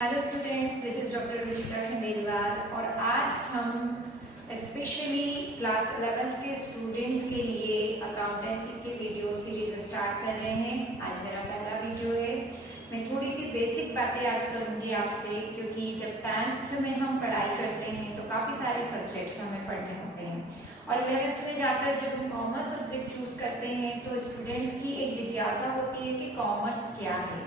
Hello students, this is doctor Ruchika Khandelwal और आज हम स्पेशली क्लास 11th के स्टूडेंट्स के लिए अकाउंटेंसी के वीडियो सीरीज स्टार्ट कर रहे हैं। आज मेरा पहला वीडियो है। मैं थोड़ी सी बेसिक बातें आज करूंगी आपसे, क्योंकि जब 10th में हम पढ़ाई करते हैं तो काफ़ी सारे सब्जेक्ट्स हमें पढ़ने होते हैं और 11th में जाकर जब हम कॉमर्स सब्जेक्ट चूज करते हैं तो स्टूडेंट्स की एक जिज्ञासा होती है कि कॉमर्स क्या है,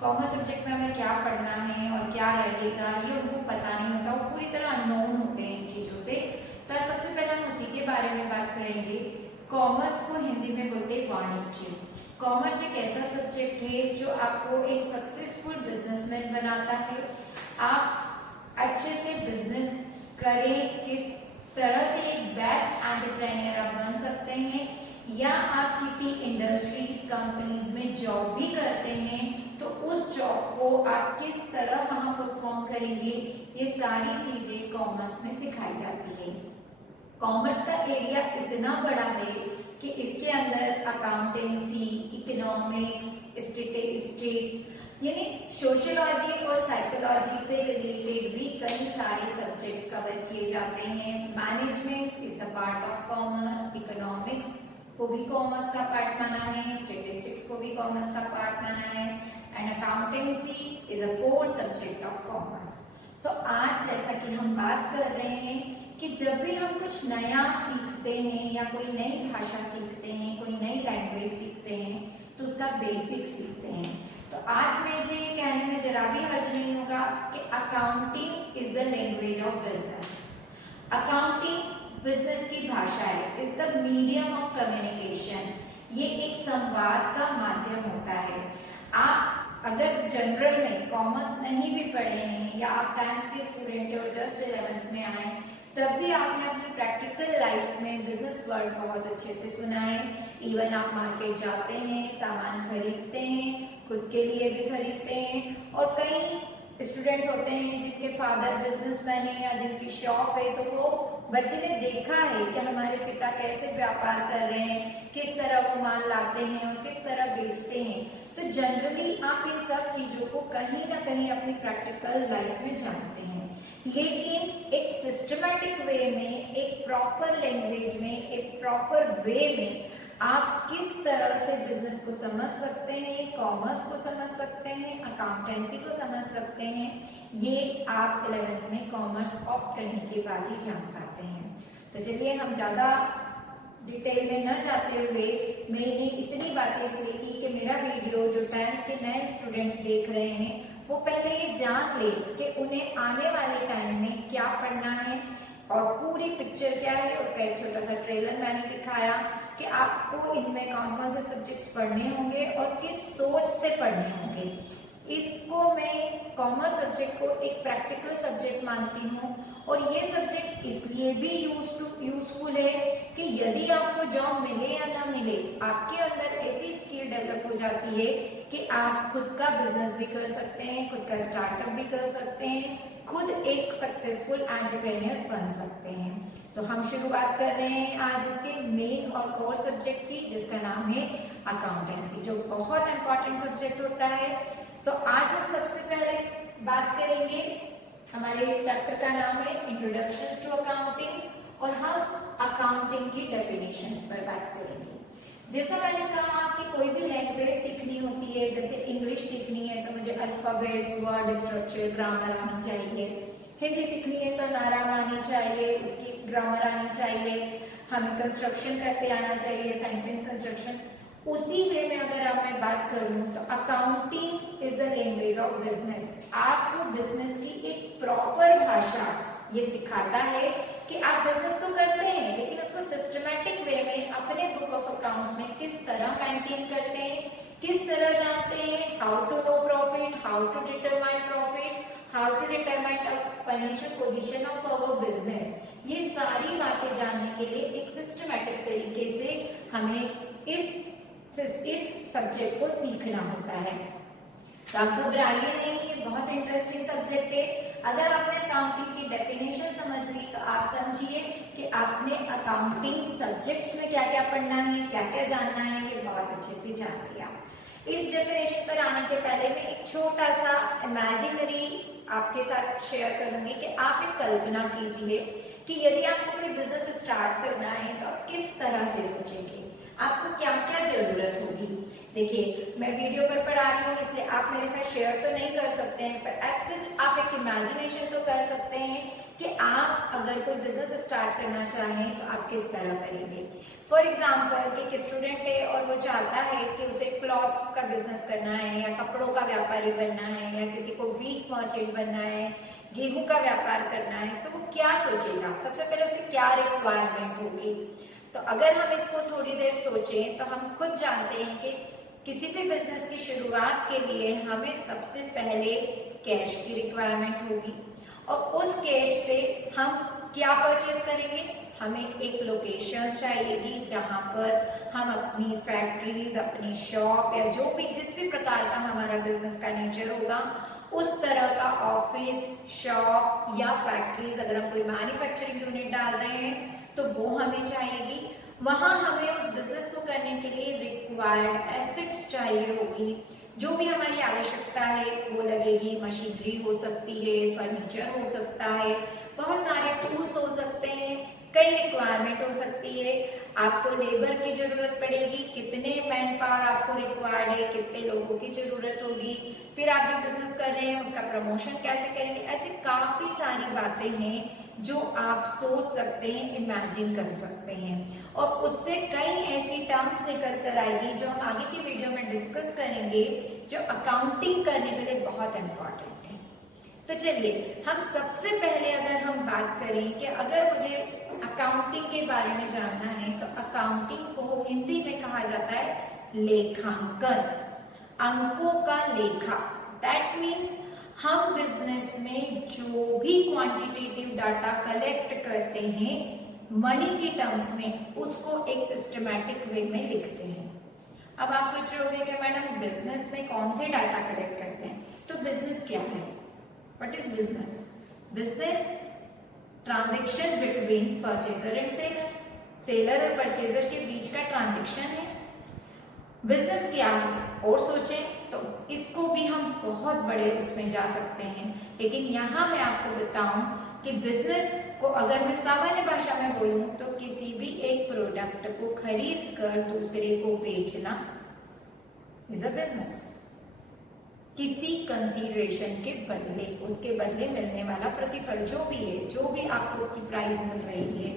कॉमर्स सब्जेक्ट में हमें क्या पढ़ना है और क्या रहेगा, ये उनको पता नहीं होता, वो पूरी तरह अननोन होते हैं इन चीज़ों से। तो सबसे पहले हम उसी के बारे में बात करेंगे। कॉमर्स को हिंदी में बोलते हैं वाणिज्य। कॉमर्स एक ऐसा सब्जेक्ट है जो आपको एक सक्सेसफुल बिजनेसमैन बनाता है। आप अच्छे से बिजनेस करें, किस तरह से एक बेस्ट एंटरप्रेन्योर आप बन सकते हैं, या आप किसी इंडस्ट्रीज कंपनीज में जॉब भी करते हैं तो उस जॉब को आप किस तरह वहां परफॉर्म करेंगे, ये सारी चीजें कॉमर्स में सिखाई जाती है। कॉमर्स का एरिया इतना बड़ा है कि इसके अंदर अकाउंटेंसी, इकोनॉमिक्स, स्टैटिस्टिक्स यानी सोशियोलॉजी और साइकोलॉजी से रिलेटेड भी कई सारे सब्जेक्ट्स कवर किए जाते हैं। Management is the part of commerce, economics को भी कॉमर्स का पार्ट माना है, स्टैटिस्टिक्स को भी कॉमर्स का पार्ट माना है, and accountancy is a core subject of commerce. तो आज जैसा कि हम बात कर रहे हैं कि जब भी हम कुछ नया सीखते हैं या कोई नई भाषा सीखते हैं, कोई नई लैंग्वेज सीखते हैं तो उसका बेसिक सीखते हैं। तो आज मुझे ये कहने में जरा भी हर्ज नहीं होगा कि accounting is the language of business. Accounting business की भाषा है, is the medium of communication. ये एक संवाद का माध्यम होता है। आप अगर जनरल में कॉमर्स नहीं भी पढ़े हैं या आप 10th के स्टूडेंट हैं और जस्ट 11th में आए, तब भी आपने अपनी प्रैक्टिकल लाइफ में बिजनेस वर्ड बहुत अच्छे से सुना है। इवन आप मार्केट जाते हैं, सामान खरीदते हैं, खुद के लिए भी खरीदते हैं, और कई स्टूडेंट्स होते हैं जिनके फादर बिजनेसमैन है या जिनकी शॉप है, तो वो बच्चे ने देखा है कि हमारे पिता कैसे व्यापार कर रहे हैं, किस तरह वो माल लाते हैं और किस तरह बेचते हैं। तो जनरली आप इन सब चीजों को कहीं ना कहीं अपनी प्रैक्टिकल लाइफ में जानते हैं, लेकिन एक सिस्टमैटिक वे में, एक प्रॉपर लैंग्वेज में, एक प्रॉपर वे में आप किस तरह से बिजनेस को समझ सकते हैं, कॉमर्स को समझ सकते हैं, अकाउंटेंसी को समझ सकते हैं, ये आप 11th में कॉमर्स ऑप्ट करने के बाद ही जान पाते हैं। तो चलिए हम ज़्यादा डिटेल में न जाते हुए मैंने इतनी बातें इसलिए की कि मेरा वीडियो जो 10th के नए स्टूडेंट्स देख रहे हैं वो पहले ये जान ले कि उन्हें आने वाले टाइम में क्या पढ़ना है और पूरी पिक्चर क्या है। उसका एक छोटा सा ट्रेलर मैंने दिखाया कि आपको इनमें कौन कौन से सब्जेक्ट्स पढ़ने होंगे और किस सोच से पढ़ने होंगे। इसको मैं कॉमर्स सब्जेक्ट को एक प्रैक्टिकल सब्जेक्ट मानती हूँ और ये सब्जेक्ट इसलिए भी यूजफुल है कि यदि आपको जॉब मिले या ना मिले, आपके अंदर ऐसी स्किल डेवलप हो जाती है कि आप खुद का बिजनेस भी कर सकते हैं, खुद का स्टार्टअप भी कर सकते हैं, खुद एक सक्सेसफुल एंटरप्रेन्योर बन सकते हैं। तो हम शुरुआत कर रहे हैं आज इसके मेन और कोर सब्जेक्ट की, जिसका नाम है अकाउंटेंसी, जो बहुत इंपॉर्टेंट सब्जेक्ट होता है। तो आज हम सबसे पहले बात करेंगे, हमारे चैप्टर का नाम है इंट्रोडक्शन टू अकाउंटिंग और हम अकाउंटिंग की डेफिनेशंस पर बात करेंगे। जैसा मैंने कहा कि कोई भी लैंग्वेज सीखनी होती है, जैसे इंग्लिश सीखनी है तो मुझे अल्फाबेट्स, वर्ड स्ट्रक्चर, ग्रामर आनी चाहिए। हिंदी सीखनी है तो नाराम आनी चाहिए, उसकी ग्रामर आनी चाहिए, हमें कंस्ट्रक्शन करते आना चाहिए, सेंटेंस कंस्ट्रक्शन। उसी वे में अगर आप मैं बात करूं तो accounting is the language of business. आपको बिजनेस की एक प्रॉपर भाषा ये सिखाता है कि आप बिजनेस तो करते हैं लेकिन उसको सिस्टमैटिक वे में अपने बुक ऑफ अकाउंट्स में किस तरह मेंटेन करते हैं, किस तरह जानते हैं, how to know profit, how to determine profit, how to determine financial position of our business. ये सारी बातें जानने के लिए एक सिस्टमैटिक तरीके से हमें इस सब्जेक्ट को सीखना होता है। तो आप घबराइए नहीं, ये बहुत इंटरेस्टिंग सब्जेक्ट है। अगर आपने अकाउंटिंग की डेफिनेशन समझ ली तो आप समझिए कि आपने अकाउंटिंग सब्जेक्ट्स में क्या क्या पढ़ना है, क्या क्या जानना है, ये बहुत अच्छे से जान लिया। इस डेफिनेशन पर आने के पहले मैं एक छोटा सा इमेजिनरी आपके साथ शेयर करूंगी कि आप एक कल्पना कीजिए कि यदि आपको कोई बिजनेस स्टार्ट करना है तो आप किस तरह से सोचेंगे, आपको क्या क्या जरूरत होगी। देखिए, मैं वीडियो पर पढ़ा रही हूँ इसलिए आप मेरे साथ शेयर तो नहीं कर सकते हैं, पर एज सच आप एक इमेजिनेशन तो कर सकते हैं कि आप अगर कोई बिजनेस स्टार्ट करना चाहें तो आप किस तरह करेंगे। फॉर एग्जाम्पल, एक स्टूडेंट है और वो चाहता है कि उसे क्लॉथ्स का बिजनेस करना है या कपड़ों का व्यापारी बनना है या किसी को व्हीट मर्चेंट बनना है, गेहूं का व्यापार करना है, तो वो क्या सोचेगा, सबसे पहले उसे क्या रिक्वायरमेंट होगी। तो अगर हम इसको थोड़ी देर सोचें तो हम खुद जानते हैं कि किसी भी बिजनेस की शुरुआत के लिए हमें सबसे पहले कैश की रिक्वायरमेंट होगी और उस कैश से हम क्या परचेज करेंगे, हमें एक लोकेशन चाहिएगी जहां पर हम अपनी फैक्ट्रीज, अपनी शॉप या जो भी जिस भी प्रकार का हमारा बिजनेस का नेचर होगा उस तरह का ऑफिस, शॉप या फैक्ट्रीज, अगर हम कोई मैन्युफैक्चरिंग यूनिट डाल रहे हैं तो वो हमें चाहिएगी। वहां हमें उस बिजनेस को करने के लिए रिक्वायर्ड एसेट्स चाहिए होगी, जो भी हमारी आवश्यकता है वो लगेगी। मशीनरी हो सकती है, फर्नीचर हो सकता है, बहुत सारे टूल्स हो सकते हैं, कई रिक्वायरमेंट हो सकती है। आपको लेबर की जरूरत पड़ेगी, कितने मैन पावर आपको रिक्वायर्ड है, कितने लोगों की जरूरत होगी, फिर आप जो बिजनेस कर रहे हैं उसका प्रमोशन कैसे करेंगे। ऐसी काफी सारी बातें हैं जो आप सोच सकते हैं, इमेजिन कर सकते हैं और उससे कई ऐसी टर्म्स निकल कर आएगी जो हम आगे की वीडियो में डिस्कस करेंगे, जो अकाउंटिंग करने के लिए बहुत इंपॉर्टेंट है। तो चलिए, हम सबसे पहले अगर हम बात करें कि अगर मुझे अकाउंटिंग के बारे में जानना है तो अकाउंटिंग को हिंदी में कहा जाता है लेखांकन, अंकों का लेखा। दैट मीन्स हम बिजनेस में जो भी क्वांटिटेटिव डाटा कलेक्ट करते हैं मनी की टर्म्स में, उसको एक सिस्टमैटिक वे में लिखते हैं। अब आप सोच रहे होंगे कि मैडम बिजनेस में कौन से डाटा कलेक्ट करते हैं, तो बिजनेस क्या है, what is business? Business transaction between purchaser and seller, seller और परचेजर के बीच का ट्रांजैक्शन है। बिजनेस क्या है और सोचें तो इसको भी हम बहुत बड़े उसमें जा सकते हैं, लेकिन यहाँ मैं आपको बताऊं कि बिजनेस को अगर मैं सामान्य भाषा में बोलूं तो किसी भी एक प्रोडक्ट को खरीद कर दूसरे को बेचना इज अ बिजनेस। किसी कंसीडरेशन के बदले, उसके बदले मिलने वाला प्रतिफल जो भी है, जो भी आपको उसकी प्राइस मिल रही है,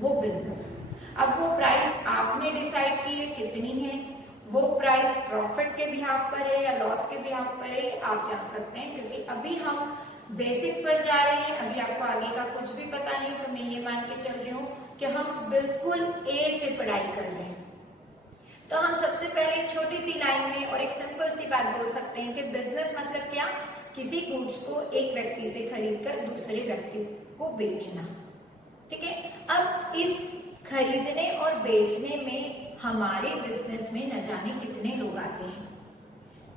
वो बिजनेस। अब वो प्राइस आपने डिसाइड की है कितनी है, वो प्राइस प्रॉफिट के बिहाफ पर है या लॉस के बिहाफ पर है, आप जान सकते हैं, क्योंकि अभी हम बेसिक पर जा रहे हैं, अभी आपको आगे का कुछ भी पता नहीं। तो मैं ये मान के चल रही हूँ कि हम बिल्कुल ए से पढ़ाई कर रहे हैं। तो हम सबसे पहले एक छोटी सी लाइन में और एक सिंपल सी बात बोल सकते हैं कि बिजनेस मतलब क्या, किसी गुड्स को एक व्यक्ति से खरीदकर दूसरे व्यक्ति को बेचना। ठीक है, अब इस खरीदने और बेचने में हमारे बिजनेस में न जाने कितने लोग आते हैं,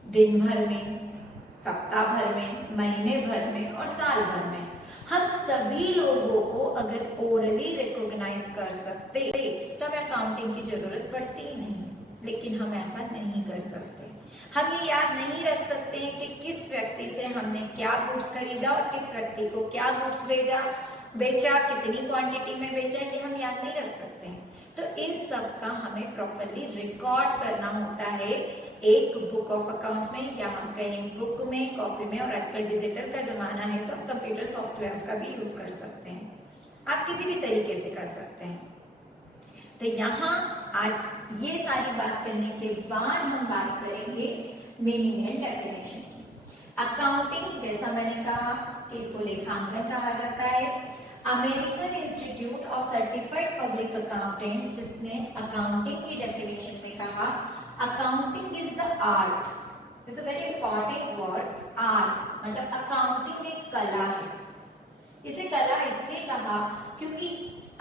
दिन भर में, सप्ताह भर में, महीने भर में और साल भर में। हम सभी लोगों को अगर ओरली रिकॉग्नाइज कर सकते तो हमें अकाउंटिंग की जरूरत पड़ती ही नहीं, लेकिन हम ऐसा नहीं कर सकते। हम ये याद नहीं रख सकते हैं कि किस व्यक्ति से हमने क्या गुड्स खरीदा और किस व्यक्ति को क्या गुड्स बेचा, कितनी क्वांटिटी में बेचा, ये हम याद नहीं रख सकते हैं। तो इन सब का हमें प्रॉपरली रिकॉर्ड करना होता है एक बुक ऑफ अकाउंट में, या हम कहें बुक में, कॉपी में, और आजकल डिजिटल का जमाना है तो आप कंप्यूटर सॉफ्टवेयर का भी यूज कर सकते हैं, आप किसी भी तरीके से कर सकते हैं। तो यहाँ आज ये सारी बात करने के बाद हम बात करेंगे मीनिंग एंड डेफिनेशन की। अकाउंटिंग, जैसा मैंने कहा कि इसको लेखांकन कहा जाता है। American institute of certified public accountant, जिसने अकाउंटिंग की डेफिनेशन में कहा accounting is the art, is a very important word, art मतलब अकाउंटिंग एक कला है। इसे कला इसलिए कहा क्योंकि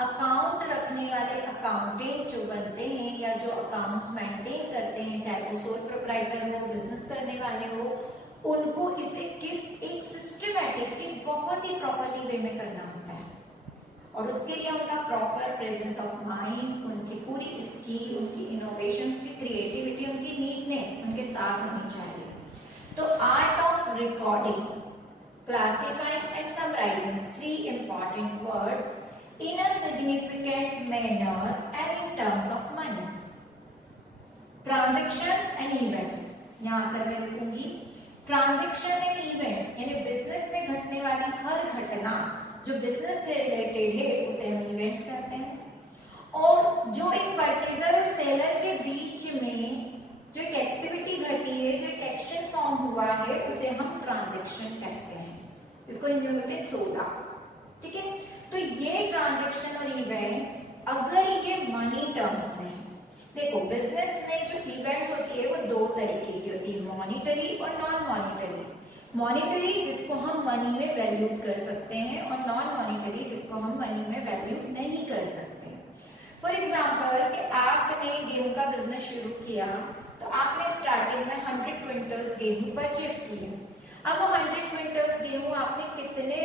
अकाउंट रखने वाले अकाउंटेंट जो बनते हैं या जो अकाउंट्स मेंटेन करते हैं, चाहे वो सोल प्रोप्राइटर हो, बिजनेस करने वाले हो, उनको इसे एक सिस्टमैटिक, एक बहुत ही प्रॉपरली वे में करना होता है और उसके लिए उनका प्रॉपर प्रेजेंस ऑफ माइंड, उनकी पूरी स्किल, उनकी इनोवेशन, उनकी क्रिएटिविटी, उनकी नीटनेस उनके साथ होनी चाहिए। तो art of recording classifying and summarizing three important words in a significant manner and in terms of money. Transaction and events, यहाँ आकर मैं लिखूंगी ट्रांजैक्शन एंड इवेंट्स, यानी बिजनेस में घटने वाली हर घटना जो बिजनेस से रिलेटेड है उसे हम इवेंट्स कहते हैं, और जो एक परचेजर और सेलर के बीच में जो एक एक्टिविटी घटी है, जो एक एक्शन फॉर्म हुआ है, उसे हम ट्रांजैक्शन कहते हैं, इसको हिंदी में बोलते हैं सौदा। ठीक है, तो ये ट्रांजैक्शन और इवेंट अगर ये मनी टर्म्स में, देखो बिजनेस में जो इवेंट्स होती है वो दो तरीके की होती है, मॉनिटरी और नॉन मॉनिटरी। मॉनिटरी जिसको हम मनी में वैल्यू कर सकते हैं और नॉन मॉनिटरी जिसको हम मनी में वैल्यू नहीं कर सकते। फॉर एग्जाम्पल कि आपने गेहूं का बिजनेस शुरू किया तो आपने स्टार्टिंग में 100 क्विंटल्स गेहूं परचेज किए। अब वो 100 क्विंटल्स गेहूं आपने कितने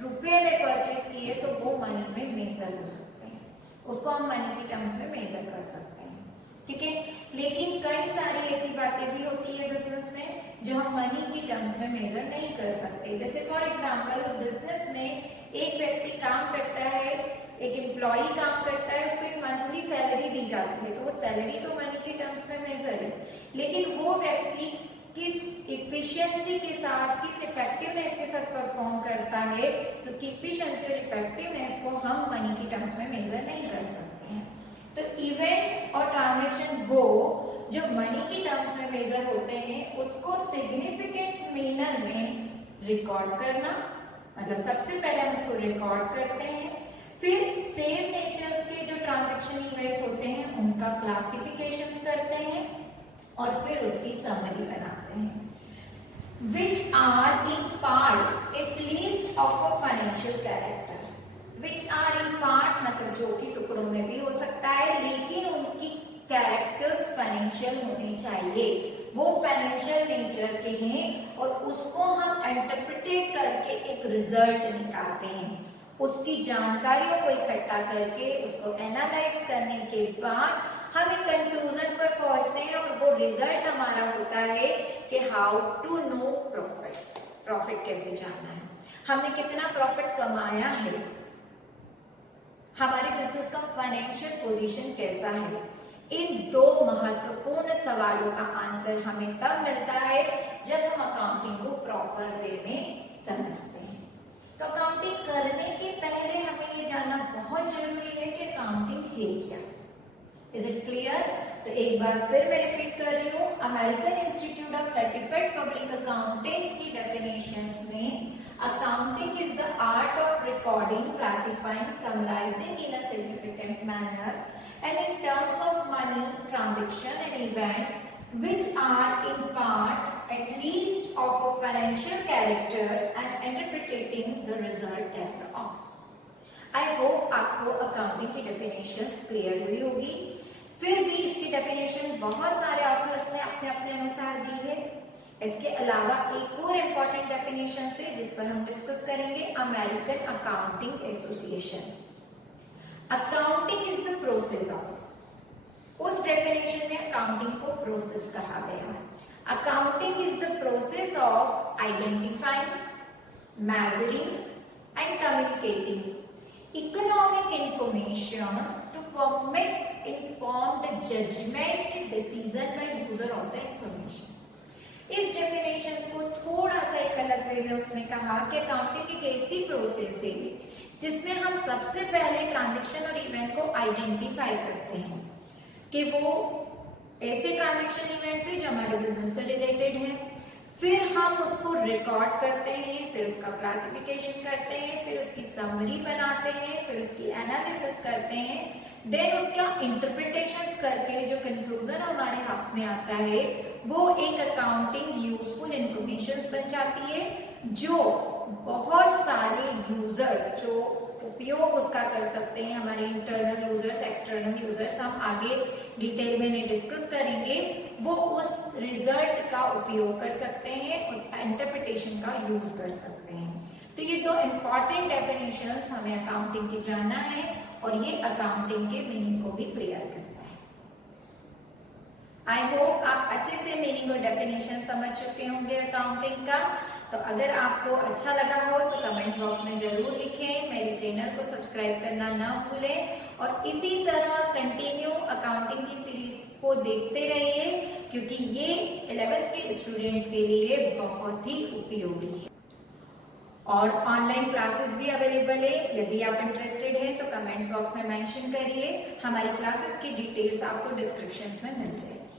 रुपए में परचेज किए तो वो मनी में मेजर हो सकते हैं, उसको हम मनी के टर्म्स में मेजर कर सकते हैं। ठीक है, लेकिन कई सारी ऐसी बातें भी होती है बिजनेस में जो हम मनी की टर्म्स में मेजर नहीं कर सकते। जैसे फॉर एग्जांपल उस बिजनेस में एक व्यक्ति काम करता है, एक एम्प्लॉय काम करता है, उसको एक मंथली सैलरी दी जाती है, तो वो सैलरी तो मनी के टर्म्स में मेजर है, लेकिन वो व्यक्ति किस इफिशिएंसी के साथ, किस इफेक्टिवनेस के साथ परफॉर्म करता है, तो उसकी इफिशिएंसी और इफेक्टिवनेस को हम मनी के टर्म्स में मेजर नहीं कर सकते हैं। तो इवेंट और ट्रांजैक्शन वो जो मनी की टर्म्स में मेजर होते हैं उसको सिग्निफिकेंट मैनर में रिकॉर्ड करना, मतलब सबसे पहले हम उसको रिकॉर्ड करते हैं, फिर सेम नेचर्स के जो ट्रांजैक्शन इवेंट्स होते हैं उनका क्लासिफिकेशन करते हैं और फिर उसकी समरी बनाते हैं, which are in part at least of a financial character। which are in part मतलब जो कि टुकड़ों में भी हो सकता है, लेकिन उनकी कैरेक्टर्स फाइनेंशियल होने चाहिए, वो फाइनेंशियल नेचर के हैं और उसको हम इंटरप्रेट करके एक रिजल्ट निकालते हैं। उसकी जानकारियों को इकट्ठा करके उसको एनालाइज करने के बाद हम एक कंक्लूजन पर पहुंचते हैं और वो रिजल्ट हमारा होता है कि how to know profit. Profit कैसे जानना है, हमने कितना प्रॉफिट कमाया है, हमारे बिजनेस का फाइनेंशियल पोजीशन कैसा है। इन दो महत्वपूर्ण सवालों का आंसर हमें तब मिलता है जब हम अकाउंटिंग को प्रॉपर वे में समझते हैं। तो अकाउंटिंग करने के पहले हमें ये जानना बहुत जरूरी है कि अकाउंटिंग है क्या। Is it clear? तो एक बार फिर मैं रिपीट कर रही हूँ, American institute of certified public accountant की डेफिनेशंस में accounting is the art of recording, classifying, summarizing in a significant manner and in terms of money, transaction and event which are in part at least of a financial character and interpreting the result thereof। I hope आपको accounting की definitions clear हुई होगी। फिर भी इसकी definition बहुत सारे authors ने अपने अपने अनुसार दी है। इसके अलावा एक और इम्पॉर्टेंट डेफिनेशन है जिस पर हम डिस्कस करेंगे, American accounting association. Accounting is the process of, उस डेफिनेशन में अकाउंटिंग को प्रोसेस कहा गया है। Accounting is the process of identifying, measuring and communicating economic information to permit informed judgement decision by user of the information. इस definition को थोड़ा सा एक अलग वे में उसने कहा कि अकाउंटिंग एक ऐसी प्रोसेस है जिसमें हम सबसे पहले ट्रांजैक्शन और इवेंट को आइडेंटिफाई करते हैं कि वो ऐसे ट्रांजैक्शन इवेंट्स हैं जो हमारे बिजनेस से रिलेटेड हैं, फिर हम उसको रिकॉर्ड करते हैं, फिर उसका क्लासिफिकेशन करते हैं, फिर उसकी समरी बनाते हैं, फिर उसकी एनालिसिस करते हैं, देन उसका इंटरप्रिटेशन करके जो कंक्लूजन हमारे हाथ में आता है वो एक अकाउंटिंग यूजफुल इंफॉर्मेशन बन जाती है जो बहुत सारे यूजर्स जो उपयोग उसका कर सकते हैं, हमारे इंटरनल यूजर्स, एक्सटर्नल यूजर्स, हम आगे डिटेल में डिस्कस करेंगे, वो उस रिजल्ट का उपयोग कर सकते हैं, उस इंटरप्रिटेशन का यूज कर सकते हैं। तो ये दो इंपॉर्टेंट डेफिनेशंस हमें अकाउंटिंग की जानना है और ये अकाउंटिंग के मीनिंग को भी क्लियर करता है। आई होप आप अच्छे से मीनिंग और डेफिनेशन समझ चुके होंगे अकाउंटिंग का। तो अगर आपको अच्छा लगा हो तो कमेंट्स बॉक्स में जरूर लिखें, मेरे चैनल को सब्सक्राइब करना ना भूलें और इसी तरह कंटिन्यू अकाउंटिंग की सीरीज को देखते रहिए क्योंकि ये 11th के स्टूडेंट्स के लिए बहुत ही उपयोगी है। और ऑनलाइन क्लासेस भी अवेलेबल है, यदि आप इंटरेस्टेड हैं तो कमेंट्स बॉक्स में मेंशन करिए, हमारी क्लासेस की डिटेल्स आपको डिस्क्रिप्शन में मिल जाएगी।